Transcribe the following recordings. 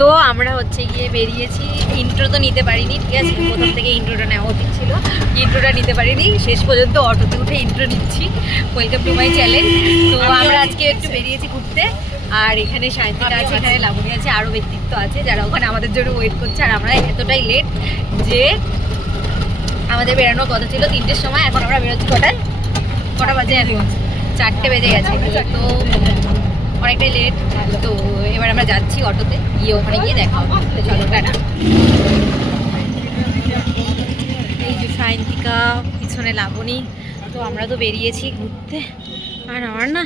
তো আমরা হচ্ছে গিয়ে বেরিয়েছি, ইন্ট্রো তো নিতে পারিনি, ঠিক আছে, প্রথম থেকে ইন্ট্রোটা নেওয়া উচিত ছিল, ইন্ট্রোটা নিতে পারিনি, শেষ পর্যন্ত অটোতে উঠে ইন্ট্রো নিচ্ছি। Welcome to my channel. তো আমরা আজকে একটু বেরিয়েছি ঘুরতে, আর এখানে সায়ন্তিকা আছে, এখানে লাবণী আছে, আরও ব্যক্তিত্ব আছে যারা ওখানে আমাদের জন্য ওয়েট করছে। আর আমরা এতটাই লেট যে আমাদের বেরোনোর কথা ছিল 3টের সময়, এখন আমরা বেরোচ্ছি কটা বাজে, এখন 4টে বেজে গেছে। তো অনেকটাই লেট। তো এবার আমরা যাচ্ছি অটোতে, গিয়ে ওখানে গিয়ে দেখা হবে। চলো টাটা। এই যে সায়ন্তিকা, পিছনে লাবণী। তো আমরা তো বেরিয়েছি ঘুরতে, আর আমার না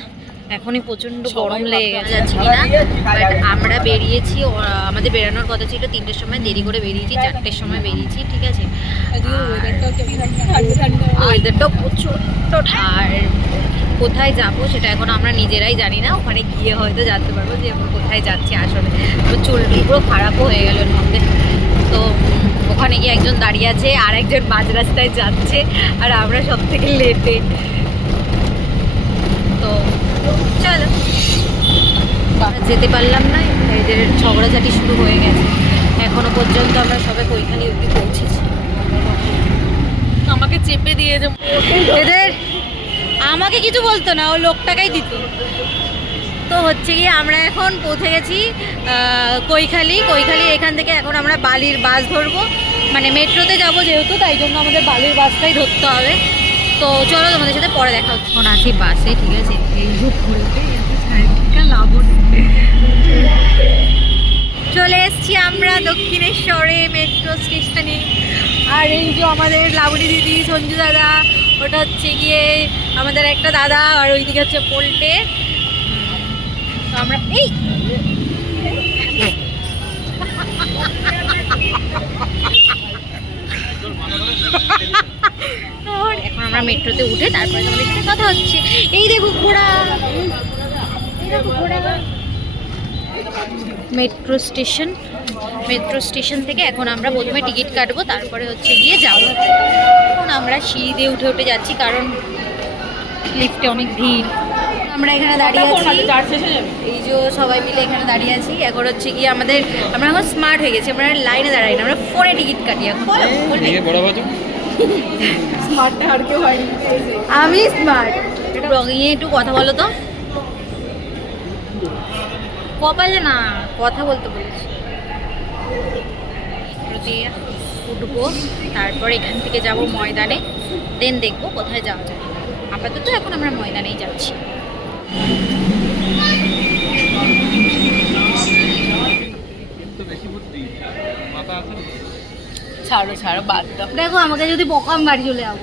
এখনই প্রচণ্ড গরম লেগে গেছে, যাচ্ছি কিনা। বাট আমরা বেরিয়েছি, আমাদের বেরোনোর কথা ছিল 3টের সময়, দেরি করে বেরিয়েছি, 4টের সময় বেরিয়েছি, ঠিক আছে। ওয়েদারটাও প্রচণ্ড, আর কোথায় যাব সেটা এখন আমরা নিজেরাই জানি না, ওখানে গিয়ে হয়তো জানতে পারবো যে আমরা কোথায় যাচ্ছি আসলে। তো চুলটি পুরো খারাপও হয়ে গেল এর মধ্যে। তো ওখানে গিয়ে একজন দাঁড়িয়ে আছে, আর একজন মাঝ রাস্তায় যাচ্ছে, আর আমরা সব থেকে লেটে। তো চলো, যেতে পারলাম না, এদের ঝগড়াঝাটি শুরু হয়ে গেছে। এখনো পর্যন্ত আমরা সবাই ওইখানে অবধি পৌঁছেছি। আমাকে চেপে দিয়ে যে এদের আমাকে কিছু বলতো না, ও লোকটাকেই দিত। তো হচ্ছে গিয়ে আমরা এখন পৌঁছে গেছি কৈখালি। এখান থেকে এখন আমরা বালির বাস ধরবো, মানে মেট্রোতে যাব যেহেতু, তাই জন্য আমাদের বালির বাসটাই ধরতে হবে। তো চলো তোমাদের সাথে পরে দেখা হচ্ছে। এখন আছি বাসে, ঠিক আছে। এই চলে এসছি আমরা দক্ষিণেশ্বরে মেট্রো স্টেশনে। আর এই যে আমাদের লাবণী দিদি, সঞ্জু দাদা, ওটা হচ্ছে গিয়ে আমাদের একটা দাদা, আর ওইদিকে হচ্ছে পোল্টে। তো আমরা এই এখন আমরা মেট্রোতে উঠে তারপরে তোমাদের সাথে কথা হচ্ছে। এই দেখো ঘোড়া, মেট্রো স্টেশন থেকে এখন আমরা প্রথমে টিকিট কাটবো, তারপরে হচ্ছে গিয়ে যাবো। এখন আমরা সিঁড়ি দিয়ে উঠে যাচ্ছি, কারণ লিফটে অনেক ভিড়। আমরা এখানে দাঁড়িয়ে আছি, এই যে সবাই মিলে এখানে দাঁড়িয়ে আছি। এখন হচ্ছে গিয়ে আমরা এখন স্মার্ট হয়ে গেছি, আমরা লাইনে দাঁড়াই না, আমরা ফোনে টিকিট কাটি এখন। আমি স্মার্ট। ব্লগিংয়ে একটু কথা বলো তো। কপালে না, কথা বলতে বলেছি। উঠবো, তারপর এখান থেকে যাব ময়দানে, দেন দেখবো কোথায় যাওয়া যায়। আপাতত এখন আমরা ময়দানেই যাচ্ছি। ছাড়ো বাদ দাও। দেখো আমাকে যদি বকাম বাড়ি চলে যাবো।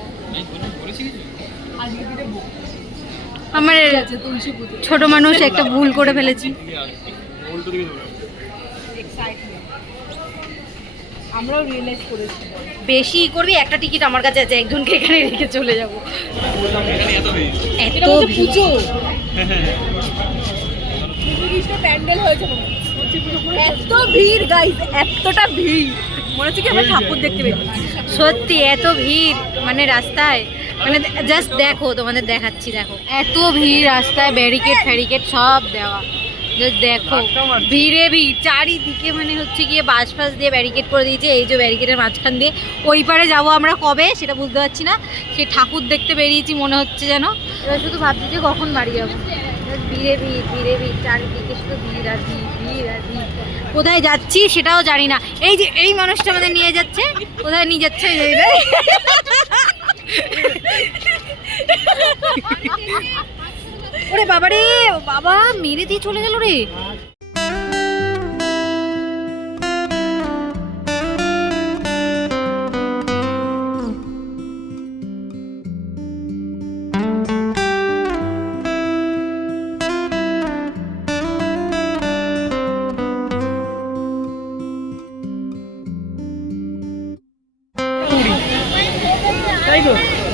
আমার ছোট মানুষ একটা ভুল করে ফেলেছি। আমরাও রিয়েলাইজ করেছি। বেশি করবি, একটা টিকিট আমার কাছে আছে, একজনকে এখানে রেখে চলে যাবো। এত পুজো প্যান্ডেল হয়েছে, এত ভিড় গাইস, এতটা ভিড় মনে হচ্ছে কি আমরা ঠাকুর দেখতে পেয়েছি। সত্যি এত ভিড়, মানে রাস্তায়, মানে জাস্ট দেখো, তোমাদের দেখাচ্ছি, দেখো এত ভিড় রাস্তায়, ব্যারিকেড সব দেওয়া। দেখো ভিড়ে ভিড় চারিদিকে, মানে হচ্ছে গিয়ে বাস দিয়ে ব্যারিকেড করে দিয়েছে। এই যে ব্যারিকেডের মাঝখান দিয়ে ওই পারে যাবো আমরা কবে সেটা বুঝতে পারছি না। সেই ঠাকুর দেখতে বেরিয়েছি মনে হচ্ছে যেন। এবার শুধু ভাবছি যে কখন বাড়ি যাবো। ভিড়ে ভিড় চারিদিকে, শুধু ভিড় আর ভিড়। কোথায় যাচ্ছি সেটাও জানি না। এই যে এই মানুষটা আমাদের নিয়ে যাচ্ছে, কোথায় নিয়ে যাচ্ছে? ওরে বাবা রে বাবা, মেরে দিয়ে চলে গেল রে।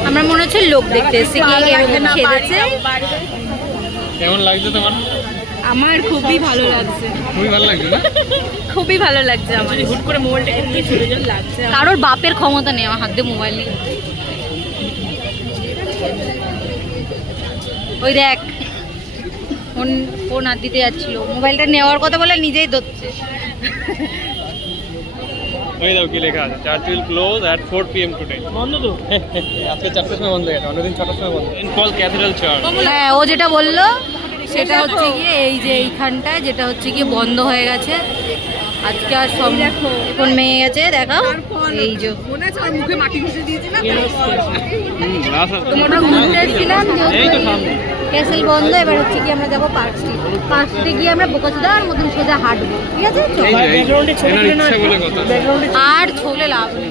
আমরা মনে হচ্ছে লোক দেখতে এসেছি, খেয়েছে। কেমন লাগছে তোমার? আমার খুবই ভালো লাগছে, খুবই ভালো লাগছে না? খুবই ভালো লাগছে আমার। হুট করে মোবাইলটা এমনি চলে যাওয়ার লাগছে। কারোর বাপের ক্ষমতা নেই আমার হাত দিয়ে মোবাইল নিয়ে। ওই দেখ, ফোন হাত দিতে যাচ্ছিল, মোবাইলটা নেওয়ার কথা বলে নিজেই ধরছে। ওই দাও কি লেখা আছে, church will close at 4 PM today. বন্ধ তো আজকে 4টার সময় বন্ধ হয়ে গেছে, অন্যদিন 6টার সময় বন্ধ। সেন্ট পল ক্যাথিড্রাল চার্চ। হ্যাঁ, ও যেটা বললো সেটা হচ্ছে গিয়ে এই যে এইখানটায় যেটা হচ্ছে গিয়ে বন্ধ হয়ে গেছে আজকে। আর সব এখন মেয়ে গেছে, দেখাও এই যে আমরা ঘুরতে এসেছিলাম এই তো সামনে। ক্যাসেল বন্ধ। এবার হচ্ছে কি আমরা যাবো পার্ক স্ট্রিট। পার্ক স্ট্রিটে গিয়ে আমরা বোকাচোদার মতন সোজা হাঁটবো, ঠিক আছে? চল। এই যে ব্যাকগ্রাউন্ডে ছবি এনার তুলে নাও ইচ্ছা বলে কথা। ব্যাকগ্রাউন্ডে আর ছলে লাভ নেই।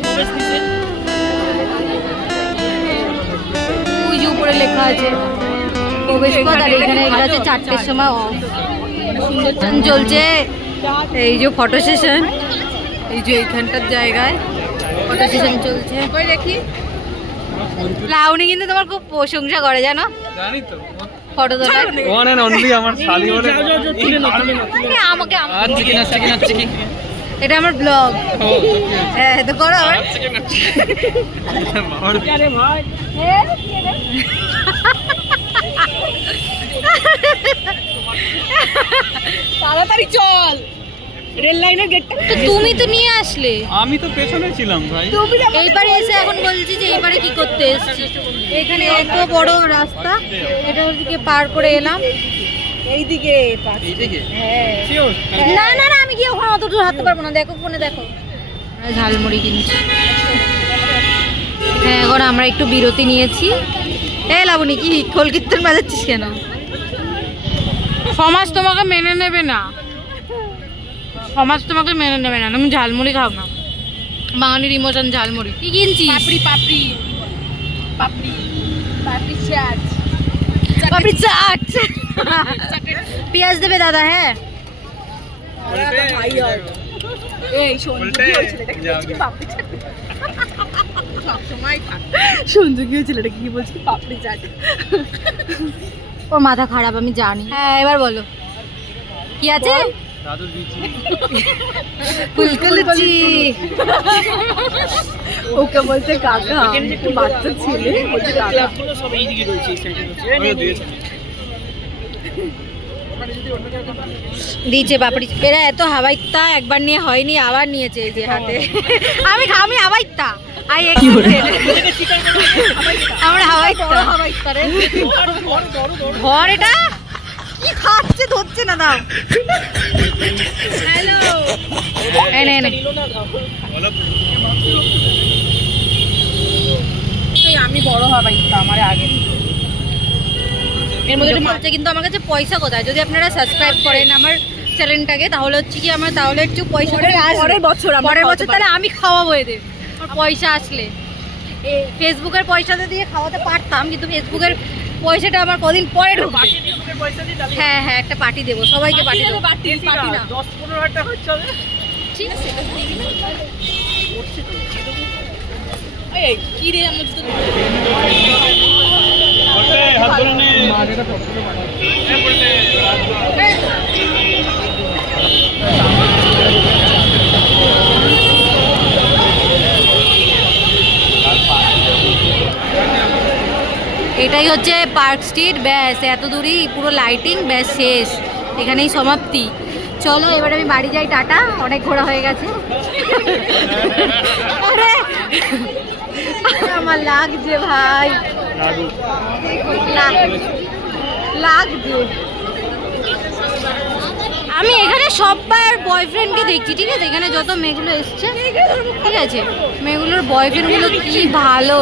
ওই যে উপরে লেখা আছে প্রবেশ পথ, আর এখানে লেখা আছে 4টের সময় অফ। সুন্দর চান চলছে, এই যে ফটো সেশন, এই যে এইখানটার জায়গায় ফটো সেশন চলছে। দেখি লাউনি কিন্তু তোমার খুব প্রশংসা করে, জানো? জানি তো, ফটো তোলা ওয়ান এন্ড অনলি আমার শালি বলে। যাও যাও যাও, তুলে নাও তুলে নাও আমাকে আজকে কি নাচছে কি নাচছে কি? এটা আমার ব্লগ। ও হ্যাঁ, তো করো আবার। আজকে কি নাচছে? মামার আরে ভাই তাড়াতাড়ি চল, রেল লাইনের গেটটা। তো তুমি তো নিয়ে আসলে, আমি তো পেছনে ছিলাম ভাই। এইবারে এসে এখন বলছি যে এইবারে কি করতে এসেছি। এখানে এত বড় রাস্তা, এটা ওদিকে পার করে এলাম। এইদিকে এইদিকে হ্যাঁ শিওর। না না না, আমি গিয়ে ওখানে অত দূর হাঁটতে পারবো না। দেখো ফোনে দেখো, আমরা ঝালমুড়ি কিনছি। হ্যাঁ, এখন আমরা একটু বিরতি নিয়েছি। এ লাবণী, কি খোল কীর্তন বাজাচ্ছিস কেন? সমাজ তোমাকে মেনে নেবে না, সমাজ তোমাকে মেনে নেবে না। তুমি ঝালমুড়ি খাও না, বাঙালির ইমোশন ঝালমুড়ি। কি কিনছিস? পাপড়ি পাপড়ি পাপড়ি পাপড়ি চাট পাপড়ি চাট। পেঁয়াজ দেবে দাদা? হ্যাঁ, এই শোন উল্টে যাও। সঞ্জুগীয় ছেলেটাকে কি বলছি পাপড়ি চাট। ওর মাথা খারাপ আমি জানি। হ্যাঁ, এবার বলো কি আছে? দাদুর বিচি। ফুলকুলুচি। ওকে বলছে কাকা, বাচ্চা ছেলে বলছে কাকা। সব এইদিকে রয়েছে, এই সাইডে রয়েছে। দিয়েছে। দিয়েছে পাপড়ি। এরা এত হাওয়াইতা একবার নিয়ে হয়নি, আবার নিয়েছে এই যে হাতে। আমি হাওয়াইতা আই এক্সপেক্টেড। আমরা হাওয়াইতা হাওয়াইতা রে। ঘর এটা কি খাচ্ছে, ধরছে না। দাও। হ্যালো এই নে নে। বলো। আমি বড় হাওয়াইতা আমার আগে। এর মধ্যে বলছে কিন্তু আমার কাছে পয়সা কোথায়? যদি আপনারা সাবস্ক্রাইব করেন আমার চ্যানেলটাকে, তাহলে হচ্ছে কি আমার তাহলে একটু পয়সা পরের বছর আমরা পরের বছর খাওয়াতে তাহলে আমি খাওয়াবো এদের। আমার পয়সা আসলে ফেসবুকের পয়সাটা দিয়ে খাওয়াতে পারতাম, কিন্তু ফেসবুকের পয়সাটা আমার কদিন পরে ঢুকবে। হ্যাঁ হ্যাঁ, একটা পার্টি দেবো, সবাইকে পার্টি দেবো। পার্টি না 10-15 টাকা খরচ হবে। ঠিক আছে। এই কি রে আমার জুতো বলতে হাত ধরে নে। এ বলতে এটাই হচ্ছে পার্ক স্ট্রিট। ব্যাস এত দূরই, পুরো লাইটিং, ব্যাস শেষ, এখানেই সমাপ্তি। চলো এবার আমি বাড়ি যাই, টাটা, অনেক ঘোরা হয়ে গেছে। আরে আমার লাগছে ভাই, দাদু। লাগছে। আমি এখানে সবার বয়ফ্রেন্ডকে দেখছি, ঠিক আছে? এখানে যত মেয়েগুলো এসছে, ঠিক আছে, মেয়েগুলোর বয়ফ্রেন্ডগুলো কি ভালো,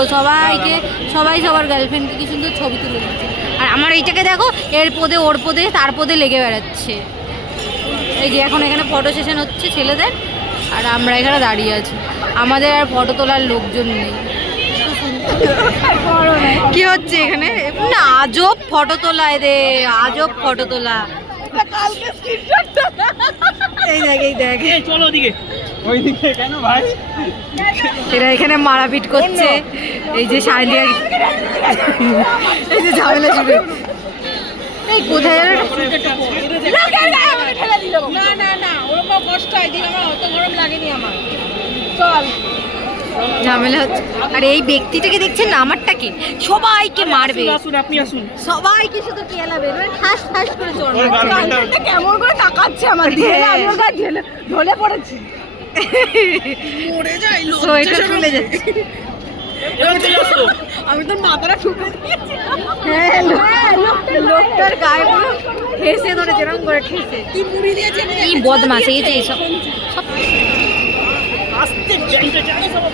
সবাই সবার গার্লফ্রেন্ডকে কি সুন্দর ছবি তুলে দিচ্ছে। আর আমার এইটাকে দেখো, এর পদে ওর পদে তার পদে লেগে বেড়াচ্ছে। এই যে এখন এখানে ফটো সেশন হচ্ছে ছেলেদের, আর আমরা এখানে দাঁড়িয়ে আছি। আমাদের আর ফটো তোলার লোকজন নেই। কি হচ্ছে এখানে? না, আজব ফটো তোলা এদের, আজব ফটো তোলা। কালকে স্ক্রিনশটটা এই দেখ, এই দেখ, চলো ওদিকে। ওইদিকে কেন ভাই? এরা এখানে মারাপিট করছে। এই যে সাইলিয়া, এই যে ঝামেলা শুরু। এই কোথায় যেন না না না, ওরকম কষ্ট হয়, দিন আমার অত গরম লাগেনি আমার। চল ঝামেলা হচ্ছে। আর এই ব্যক্তিটাকে দেখছেন না, আমারটাকে সবাইকে মারবে, আপনি আসুন। সবাইকে শুধু কেলাবে, ঠাস ঠাস করে চড়বে। কেমন করে তাকাচ্ছে আমার দিকে, আমি ওর গায়ে ঢলে পড়েছি। মরে যাই, সোয়েটার খুলে যাচ্ছে। আমি তো মাথাটা ঠুকে দিয়েছি। হ্যাঁ, লোকটার গায়ে পুরো ঠেসে ধরে, যেরকম করে ঠেসে। কি মুড়ি দিয়েছে এই বদমাস, এই যে এইসব সব আস্তে জানো সব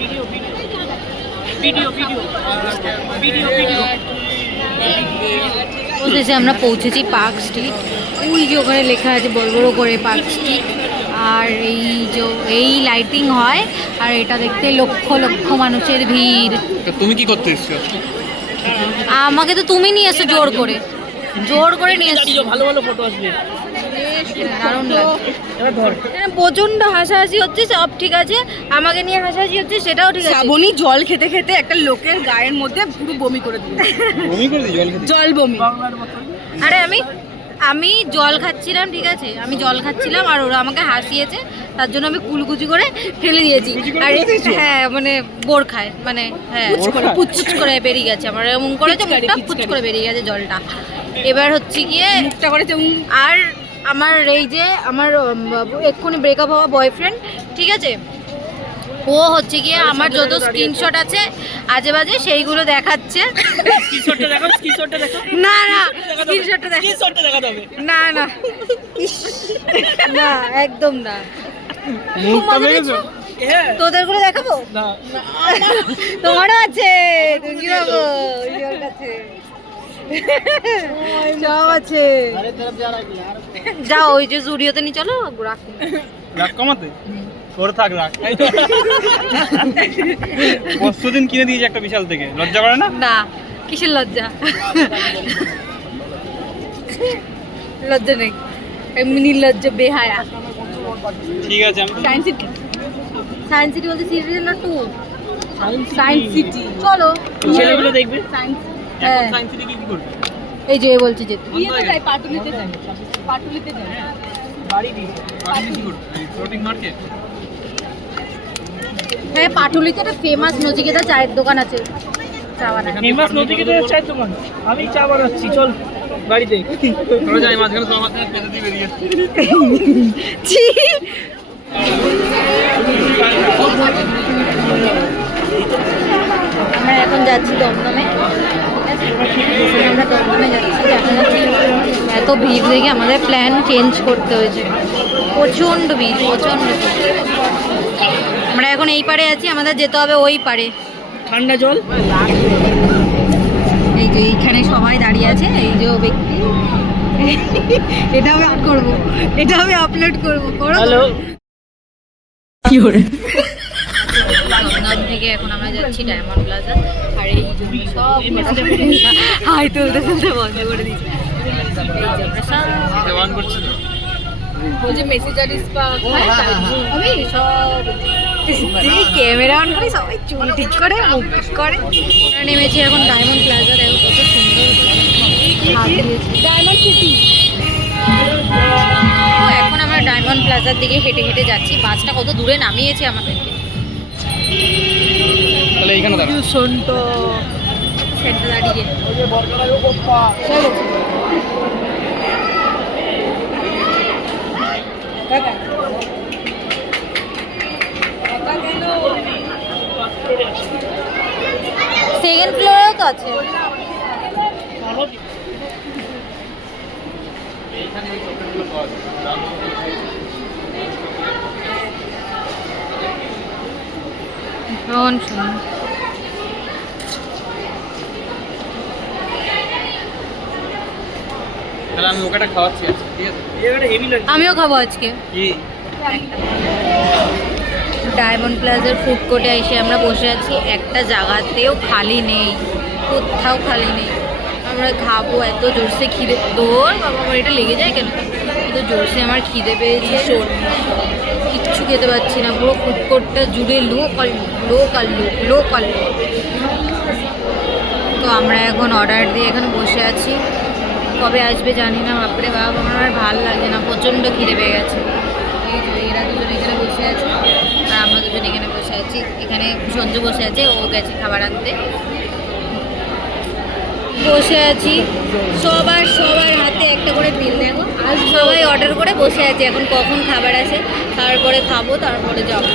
ভিডিও ভিডিও ভিডিও ভিডিও বলতেছে আমরা পৌঁছেছি পার্ক স্ট্রিট। ওই যে ওখানে লেখা আছে বড় বড় করে পার্ক স্ট্রিট। আর এই লাইটিং হয়, আর এটা দেখতে লক্ষ লক্ষ মানুষের ভিড়। তুমি কি করতে এসছো? আমাকে তো তুমি নিয়ে এসো, জোর করে নিয়ে এসো। ভালো ভালো ফটো আসবে। দারুণ লাগছে। প্রচন্ড হাসাহাসি হচ্ছে, সব ঠিক আছে, আমাকে নিয়ে হাসাহাসি হচ্ছে, সেটাও ঠিক আছে। শ্রাবণী জল খেতে খেতে একটা লোকের গায়ের মধ্যে পুরো বমি করে দিল। বমি করে দিই জল খেতে? জল বমি। আরে আমি জল খাচ্ছিলাম, ঠিক আছে, আমি জল খাচ্ছিলাম আর ওরা আমাকে হাসিয়েছে, তার জন্য আমি কুলকুচি করে ফেলে দিয়েছি। আর হ্যাঁ, মানে বোর খায়, মানে হ্যাঁ পুচ করে বেরিয়ে গেছে আমার, এমন করেছে মুখটা পুচ করে বেরিয়ে গেছে জলটা। এবার হচ্ছে গিয়ে মুখটা করেছে আর আমার এই যে আমার এক্ষুনি ব্রেকআপ হওয়া বয়ফ্রেন্ড, ঠিক আছে, ও হচ্ছে গিয়ে আমার যত স্ক্রিনশট আছে আজে বাজে সেইগুলো দেখাচ্ছে। স্ক্রিনশটটা দেখো, স্ক্রিনশটটা দেখো। না স্ক্রিনশটটা দেখো, স্ক্রিনশটটা দেখাতে হবে। না না একদম না। মুখটা দেখেছো? হ্যাঁ। তোদের গুলো দেখাবো? না। তোমারও আছে, তুমি কি ভাবো ওর কাছে সব আছে। যাও ওই যে জুডিওতে নিয়ে চলো, রাখো। রাগ কমাতে? করে থাক রাগ। পরশুদিন কিনে দিয়েছে একটা বিশাল থেকে, লজ্জা করে না? না, কিসের লজ্জা? লজ্জা নেই, এমনি লজ্জা বেহায়া। ঠিক আছে, আমি সায়েন্স সিটি বলতে সিরিজ না 2 সায়েন্স সিটি। চলো ছেলেগুলো দেখবে। হ্যাঁ, সায়েন্স সিটি কি করবে? এই যে বলছি যে ইয়েতে যাই, পাটুলিতে যাই। পাটুলিতে যাই। বাড়ি দিয়েছে। কি করবে? Floating market? হ্যাঁ, পাটুলিতে একটা ফেমাস নচিকেতা চায়ের দোকান আছে, চা বানায়। ফেমাস নদীকে চায়ের দোকান। আমি চা বানাচ্ছি, চল বাড়িতে। চলো যাই, মাঝখানে তো আমার পেতে দিয়ে বেরিয়ে আসছে। ছি, আমরা এখন যাচ্ছি দমদমে। আমরা দমদমে যাচ্ছি, এখন হচ্ছে এত ভিড় দেখে আমাদের প্ল্যান চেঞ্জ করতে হয়েছে। প্রচণ্ড ভিড়, প্রচণ্ড ভিড়। আমরা এখন এই পারে আছি, আমাদের যেতে হবে ওই পারে। ঠান্ডা জল। এই যে এইখানে সবাই দাঁড়িয়ে আছে, এই যে ও ব্যক্তি। এটা আমি করবো, এটা আমি আপলোড করবো। হ্যালো। দমদম থেকে এখন আমরা যাচ্ছি ডায়মন্ড প্লাজা। আর এই জন্য সব হাই তুলতে বন্ধ করে দিচ্ছি। দেওয়ান করছে তো? বলছে মেসেজারিস আমি সব ক্যামেরা অন করি, সবাই চুল ঠিক করে, মুখ ঠিক করে। আমরা নেমেছি এখন ডায়মন্ড প্লাজা, দেখো কত সুন্দর হাত দিয়েছে। Diamond city. তো এখন আমরা ডায়মন্ড প্লাজার দিকে হেঁটে হেঁটে যাচ্ছি। বাসটা কত দূরে নামিয়েছে আমাদেরকে। তাহলে এইখানে দাঁড়া। সেন্টার দাঁড়িয়ে সেকেন্ড ফ্লোরেও তো আছে। ভীষণ সুন্দর। তাহলে আমি ওকে খাওয়াচ্ছি আজকে, ঠিক আছে? এটা হেভি লাগছে। আমিও খাবো আজকে। কি? ডায়মন্ড প্লাজার ফুড কোর্টে এসে আমরা বসে আছি, একটা জায়গাতেও খালি নেই, কোথাও খালি নেই। আমরা খাবো, এত জোরসে খিদে। তোর বাবা, আমার এটা লেগে যায় কেন? এত জোরসে আমার খিদে পেয়েছে, কিচ্ছু খেতে পাচ্ছি না। পুরো ফুড কোর্টটা জুড়ে লোক আর লোক আর লোক, লোক আর লোক। আমরা এখন অর্ডার দিয়ে এখানে বসে আছি, কবে আসবে জানি না। বাপরে বাপ, আমার আর ভালো লাগে না, প্রচণ্ড খিদে পেয়ে গেছে। এই যে এরা দুজন এখানে বসে আছে আর আমরা দুজন এখানে বসে আছি। এখানে সঞ্জু বসে আছে, ও গেছে খাবার আনতে। বসে আছি, সবার হাতে একটা করে বিল দেখো, আর সবাই অর্ডার করে বসে আছে। এখন কখন খাবার আসে, তারপরে খাবো, তারপরে যাবো।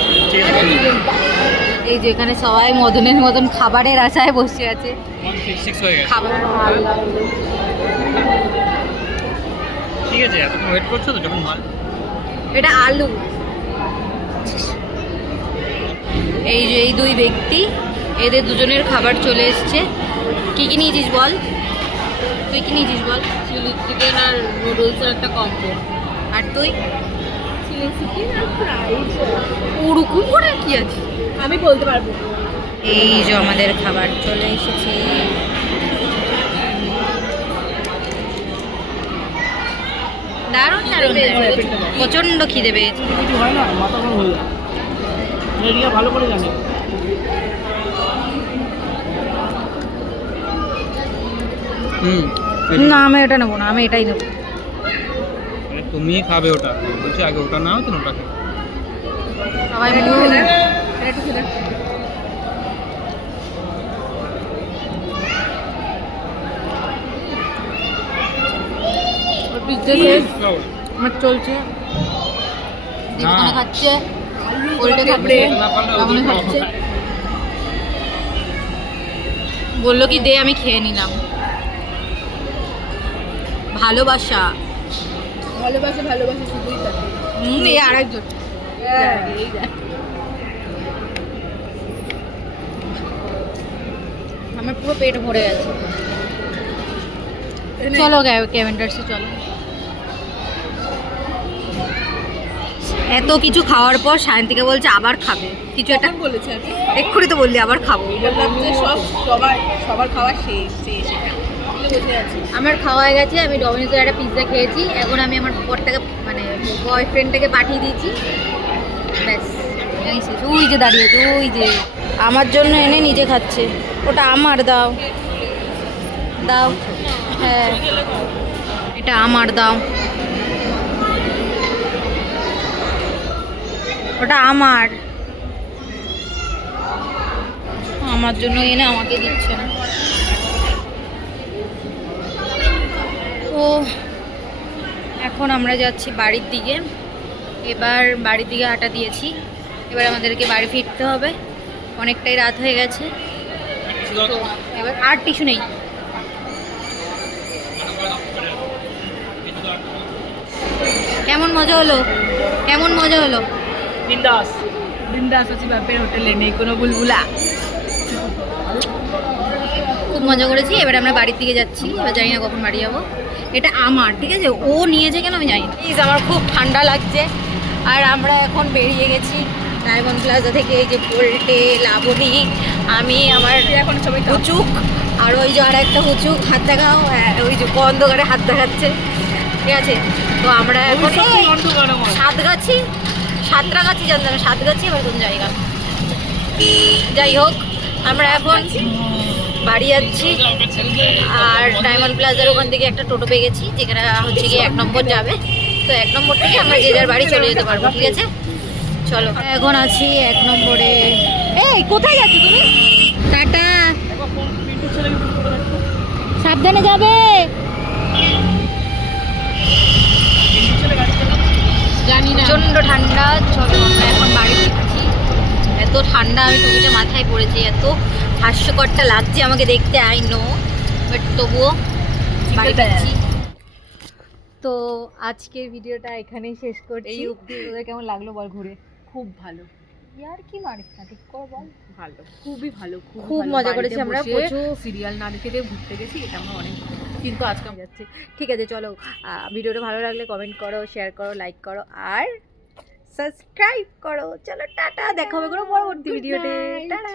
এই যে এখানে সবাই মদনের মতন খাবারের আশায় বসে আছে। 166 হয়ে গেছে। খাবার ভালো লাগলো। ঠিক আছে, এতক্ষণ ওয়েট করছো তো, যখন মাল এটা আলু। এই যে এই দুই ব্যক্তি, এদের দুজনের খাবার চলে এসছে। কি কি নিয়েছিস বল, তুই কি নিয়েছিস বল? চিলি চিকেন আর নুডলসের একটা কম্বো। আর তুই? চিলি চিকেন আর ফ্রাইড। ওরকম করে কি আছে আমি বলতে পারবো। এই যে আমাদের খাবার চলে এসেছে। দারুণ দারুণ, প্রচণ্ড খিদে পেয়েছে। কিছু হয় না, মাথা গরম হয়ে যায়। রিয়া ভালো করে জানে। না আমি এটা নেবো না, আমি এটাই নেবো। মানে তুমি খাবে ওটা, বলছি আগে ওটা নাও তো ওটা খাও। সবাই মিলে একটু খেলে। পিজ্জা শেষ, খাও। আমার চলছে। দীপকানা না। খাচ্ছে, উল্টে খাচ্ছে, রামনি খাচ্ছে। বললো কি দে, আমি খেয়ে নিলাম। ভালোবাসা। ভালোবাসা ভালোবাসা শুধুই থাকে। এই আরেকজন। এই দেখ। আমার পুরো পেট ভরে গেছে। চলো ক্যাভেন্ডার্সে চলো। এত কিছু খাওয়ার পর শান্তিকে বলছে আবার খাবে কিছু একটা। বলেছে আমি এক্ষুনি তো বললি আবার খাবো। বললাম যে সবার খাওয়া শেষ এটা বসে আছি। আমার খাওয়া হয়ে গেছে, আমি ডমিনোজের একটা পিৎজা খেয়েছি। এখন আমি আমার বরটাকে মানে বয়ফ্রেন্ডটাকে পাঠিয়ে দিয়েছি, ব্যাস এই শেষ। ওই যে দাঁড়িয়েছে, ওই যে আমার জন্য এনে নিজে খাচ্ছে। ওটা আমার, দাও দাও। হ্যাঁ এটা আমার, দাও। ওটা আমার জন্য এনে আমাকে দিচ্ছে না। তো এখন আমরা যাচ্ছি বাড়ির দিকে। এবার বাড়ির দিকে হাঁটা দিয়েছি, এবার আমাদেরকে বাড়ি ফিরতে হবে, অনেকটাই রাত হয়ে গেছে। তো এবার আর টিস্যু নেই। কেমন মজা হলো, কেমন মজা হলো? বিন্দাস আছি বাপের হোটেলে, নেই কোনো বুলবুলা। খুব মজা করেছি। এবার আমরা বাড়ির দিকে যাচ্ছি, এবার জানি না কখন বাড়ি যাবো। এটা আমার, ঠিক আছে, ও নিয়েছে কেন আমি জানি না। প্লিজ, আমার খুব ঠান্ডা লাগছে। আর আমরা এখন বেরিয়ে গেছি ডায়মন্ড প্লাজা থেকে। এই যে পোল্টে, লাবণী, আমি, আমার এখন সবাই হুচুক, আর ওই যে আর একটা হুচুক হাত দেখাও, ওই যে অন্ধকারে হাত দেখাচ্ছে, ঠিক আছে। তো আমরা এখন সাঁতরাগাছি জানতাম, সাঁতরাগাছি এবার কোন জায়গা। যাই হোক, আমরা এখন বাড়ি যাচ্ছি। আর ডায়মন্ড প্লাজার ওখান থেকে একটা টোটো পেয়ে গেছি, যেখানে হচ্ছে গিয়ে 1 নম্বর যাবে। তো 1 নম্বর থেকে আমরা যে যার বাড়ি চলে যেতে পারবো, ঠিক আছে। চলো, এখন আছি 1 নম্বরে। এই কোথায় যাচ্ছ তুমি? টাটা, সাবধানে যাবে। জানি না, প্রচণ্ড ঠান্ডা। চলো আমরা এখন বাড়ি ফিরছি। এত ঠান্ডা, আমি টুপিটা মাথায় পড়েছি, এত হাস্যকরটা লাগছে আমাকে দেখতে, আই নো, বাট তবুও বাড়ি ফিরছি। তো আজকের ভিডিওটা এখানেই শেষ করছি। এই অবধি তোদের কেমন লাগলো বল ঘুরে? খুব ভালো। ইয়ার কি মারিস না, ঠিক করে বল। ভালো, খুবই ভালো, খুব মজা করেছি আমরা, প্রচুর সিরিয়াল না দেখে ঘুরতে গেছি, এটা আমার অনেক। কিন্তু আজকে আমি যাচ্ছি, ঠিক আছে। চলো, ভিডিওটা ভালো লাগলে কমেন্ট করো, শেয়ার করো, লাইক করো আর সাবস্ক্রাইব করো। চলো টাটা, দেখা হবে কোনো পরবর্তী ভিডিওতে। টাটা।